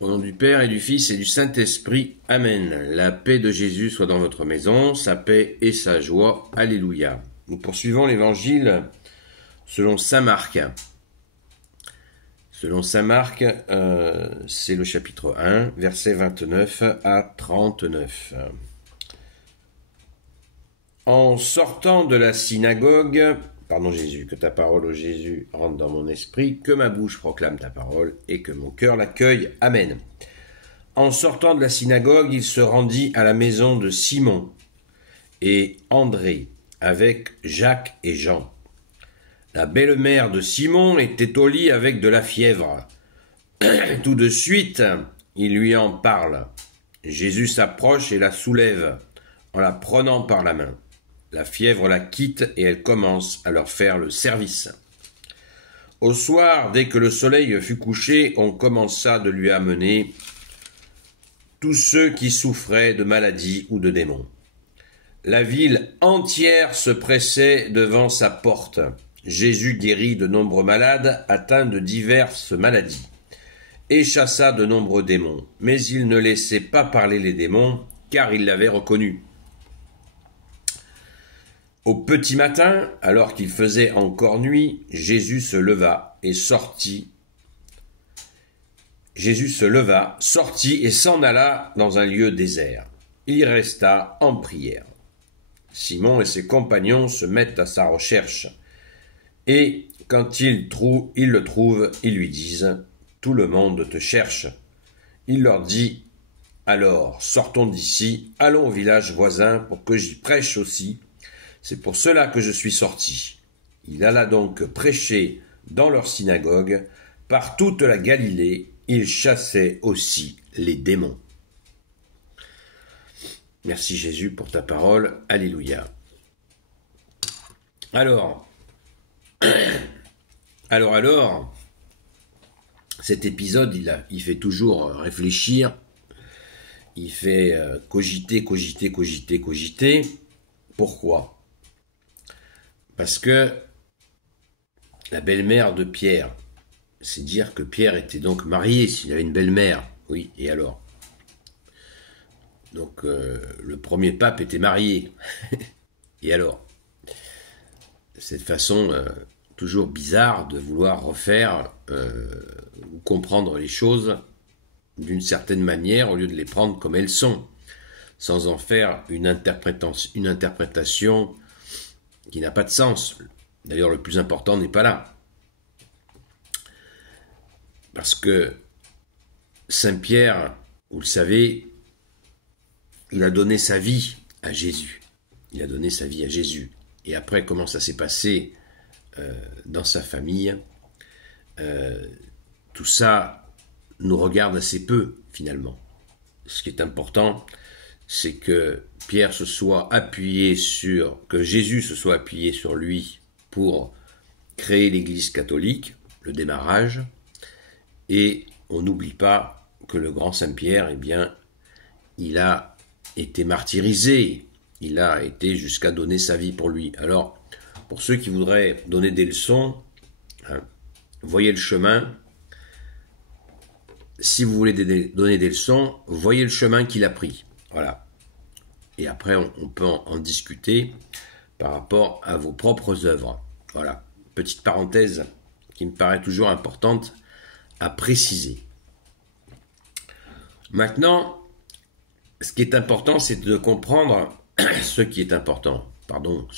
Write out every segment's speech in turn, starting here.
Au nom du Père et du Fils et du Saint-Esprit. Amen. La paix de Jésus soit dans votre maison, sa paix et sa joie. Alléluia. Nous poursuivons l'évangile selon saint Marc. Selon saint Marc, c'est le chapitre 1, versets 29 à 39. En sortant de la synagogue, pardon Jésus, que ta parole, ô Jésus, rentre dans mon esprit, que ma bouche proclame ta parole et que mon cœur l'accueille. Amen. En sortant de la synagogue, il se rendit à la maison de Simon et André, avec Jacques et Jean. La belle-mère de Simon était au lit avec de la fièvre. Tout de suite, il lui en parle. Jésus s'approche et la soulève en la prenant par la main. La fièvre la quitte et elle commence à leur faire le service. Au soir, dès que le soleil fut couché, on commença de lui amener tous ceux qui souffraient de maladies ou de démons. La ville entière se pressait devant sa porte. Jésus guérit de nombreux malades atteints de diverses maladies et chassa de nombreux démons. Mais il ne laissait pas parler les démons, car il l'avait reconnu. Au petit matin, alors qu'il faisait encore nuit, Jésus se leva, sortit et s'en alla dans un lieu désert. Il y resta en prière. Simon et ses compagnons se mettent à sa recherche. Et quand ils le trouvent, ils lui disent « Tout le monde te cherche ». Il leur dit « Alors, sortons d'ici, allons au village voisin pour que j'y prêche aussi. C'est pour cela que je suis sorti. » Il alla donc prêcher dans leur synagogue. Par toute la Galilée, il chassait aussi les démons. Merci Jésus pour ta parole. Alléluia. Alors, cet épisode, il fait toujours réfléchir, il fait cogiter. Pourquoi ? Parce que la belle-mère de Pierre, c'est dire que Pierre était donc marié, s'il avait une belle-mère. Oui, et alors ? Donc, le premier pape était marié. Et alors ? Cette façon toujours bizarre de vouloir refaire ou comprendre les choses d'une certaine manière au lieu de les prendre comme elles sont, sans en faire une interprétation qui n'a pas de sens. D'ailleurs, le plus important n'est pas là. Parce que Saint Pierre, vous le savez, il a donné sa vie à Jésus. Et après, comment ça s'est passé dans sa famille, tout ça nous regarde assez peu, finalement. Ce qui est important, c'est que Pierre que Jésus se soit appuyé sur lui pour créer l'Église catholique, le démarrage, et on n'oublie pas que le grand Saint Pierre, eh bien, il a été martyrisé, il a été jusqu'à donner sa vie pour lui. Alors, pour ceux qui voudraient donner des leçons, voyez le chemin. Si vous voulez donner des leçons, voyez le chemin qu'il a pris. Voilà. Et après, on peut en discuter par rapport à vos propres œuvres. Voilà. Petite parenthèse qui me paraît toujours importante à préciser. Maintenant, ce qui est important, c'est de comprendre ce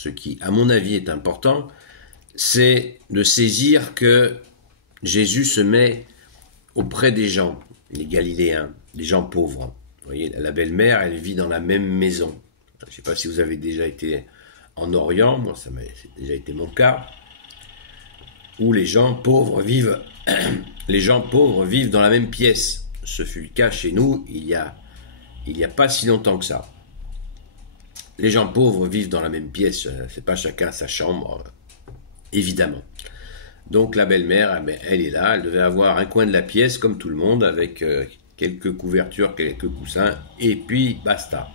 qui, à mon avis, est important, c'est de saisir que Jésus se met auprès des gens, les Galiléens, les gens pauvres. Vous voyez, la belle-mère, elle vit dans la même maison. Je ne sais pas si vous avez déjà été en Orient, moi, c'est déjà été mon cas, où les gens pauvres vivent dans la même pièce. Ce fut le cas chez nous il y a pas si longtemps que ça. Les gens pauvres vivent dans la même pièce, c'est pas chacun sa chambre, évidemment. Donc la belle-mère, elle est là, elle devait avoir un coin de la pièce comme tout le monde, avec quelques couvertures, quelques coussins, et puis basta.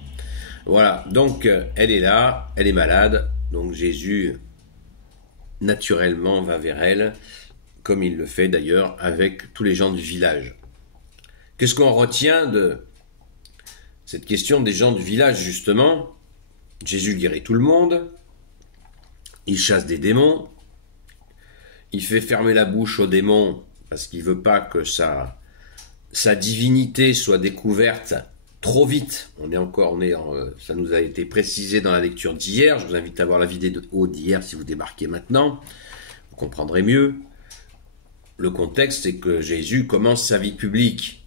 Voilà, donc elle est là, elle est malade, donc Jésus naturellement va vers elle, comme il le fait d'ailleurs avec tous les gens du village. Qu'est-ce qu'on retient de cette question des gens du village, justement? Jésus guérit tout le monde, il chasse des démons, il fait fermer la bouche aux démons parce qu'il ne veut pas que sa divinité soit découverte trop vite. Ça nous a été précisé dans la lecture d'hier. Je vous invite à voir la vidéo d'hier si vous débarquez maintenant. Vous comprendrez mieux. Le contexte, c'est que Jésus commence sa vie publique.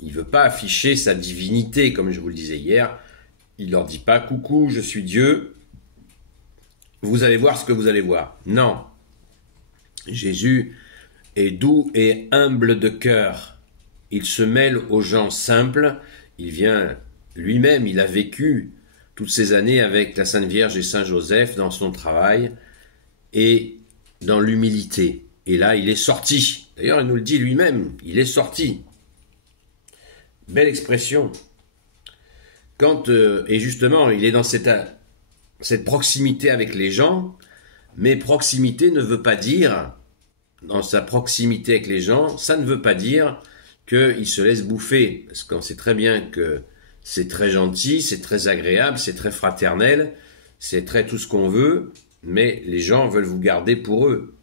Il ne veut pas afficher sa divinité, comme je vous le disais hier. Il ne leur dit pas « Coucou, je suis Dieu. Vous allez voir ce que vous allez voir. » Non. Jésus est doux et humble de cœur. Il se mêle aux gens simples. Il vient lui-même, il a vécu toutes ces années avec la Sainte Vierge et Saint Joseph dans son travail et dans l'humilité. Et là, il est sorti. D'ailleurs, il nous le dit lui-même, il est sorti. Belle expression. Et justement, il est dans cette proximité avec les gens, mais proximité ne veut pas dire, dans sa proximité avec les gens, ça ne veut pas dire qu'il se laisse bouffer, parce qu'on sait très bien que c'est très gentil, c'est très agréable, c'est très fraternel, c'est très tout ce qu'on veut, mais les gens veulent vous garder pour eux.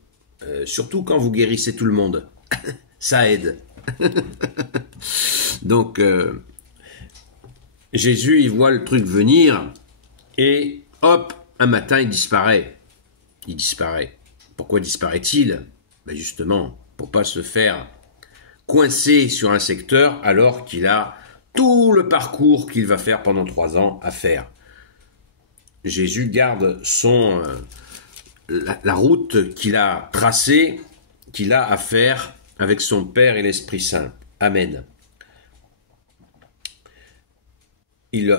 Surtout quand vous guérissez tout le monde. Ça aide. Donc, Jésus, il voit le truc venir, et hop, un matin, il disparaît. Il disparaît. Pourquoi disparaît-il? Ben justement, pour pas se faire coincé sur un secteur alors qu'il a tout le parcours qu'il va faire pendant 3 ans à faire. Jésus garde la route qu'il a tracée, qu'il a à faire avec son Père et l'Esprit Saint. Amen. Il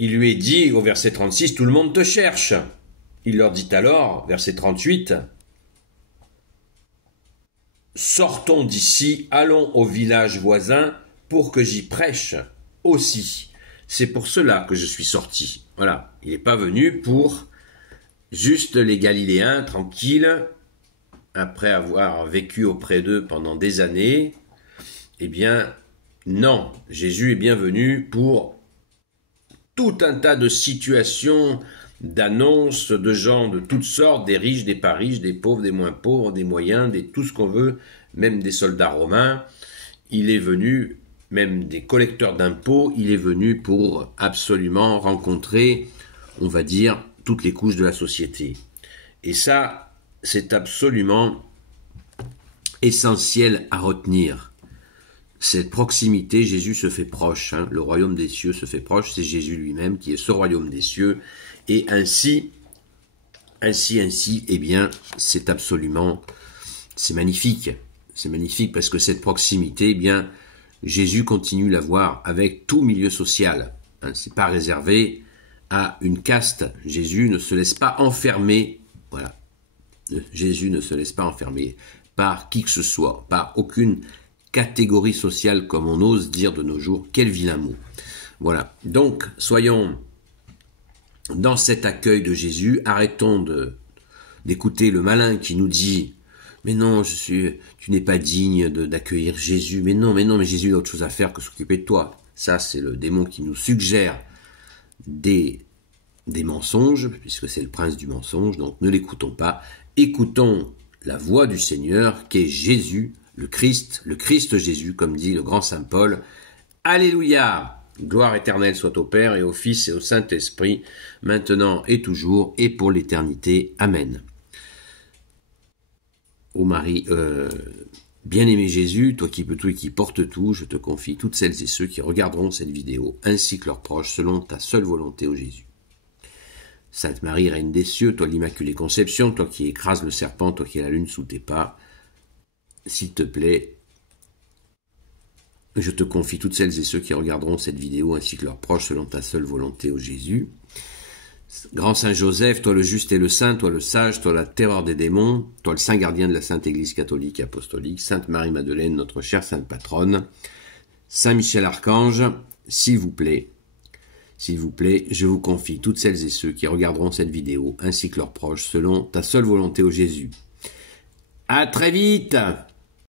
lui est dit au verset 36, « Tout le monde te cherche. » Il leur dit alors, verset 38, « Sortons d'ici, allons au village voisin pour que j'y prêche aussi. » C'est pour cela que je suis sorti. Voilà, il n'est pas venu pour juste les Galiléens tranquilles, après avoir vécu auprès d'eux pendant des années. Eh bien, non, Jésus est bien venu pour tout un tas de situations, d'annonces de gens de toutes sortes, des riches, des pas riches, des pauvres, des moins pauvres, des moyens, tout ce qu'on veut, même des soldats romains. Il est venu, même des collecteurs d'impôts, il est venu pour absolument rencontrer, on va dire, toutes les couches de la société. Et ça, c'est absolument essentiel à retenir. Cette proximité, Jésus se fait proche, le royaume des cieux se fait proche, c'est Jésus lui-même qui est ce royaume des cieux. Et ainsi, eh bien, c'est magnifique. C'est magnifique parce que cette proximité, eh bien, Jésus continue à l'avoir avec tout milieu social. C'est pas réservé à une caste. Jésus ne se laisse pas enfermer. Voilà. Jésus ne se laisse pas enfermer par qui que ce soit, par aucune catégorie sociale, comme on ose dire de nos jours. Quel vilain mot. Voilà. Donc, soyons dans cet accueil de Jésus, arrêtons d'écouter le malin qui nous dit « Mais non, tu n'es pas digne d'accueillir Jésus. Mais non, mais Jésus a autre chose à faire que s'occuper de toi. » Ça, c'est le démon qui nous suggère des mensonges, puisque c'est le prince du mensonge, donc ne l'écoutons pas. Écoutons la voix du Seigneur, qui est Jésus, le Christ Jésus, comme dit le grand Saint Paul. Alléluia! Gloire éternelle soit au Père et au Fils et au Saint-Esprit, maintenant et toujours et pour l'éternité. Amen. Ô Marie, bien-aimé Jésus, toi qui peux tout et qui portes tout, je te confie toutes celles et ceux qui regarderont cette vidéo, ainsi que leurs proches, selon ta seule volonté, ô Jésus. Sainte Marie, Reine des cieux, toi l'Immaculée Conception, toi qui écrases le serpent, toi qui as la lune sous tes pas, s'il te plaît, je te confie toutes celles et ceux qui regarderont cette vidéo ainsi que leurs proches selon ta seule volonté, ô Jésus. Grand Saint Joseph, toi le juste et le saint, toi le sage, toi la terreur des démons, toi le saint gardien de la Sainte Église catholique et apostolique, Sainte Marie-Madeleine, notre chère Sainte Patronne, Saint Michel Archange, s'il vous plaît, je vous confie toutes celles et ceux qui regarderont cette vidéo ainsi que leurs proches selon ta seule volonté, ô Jésus. À très vite!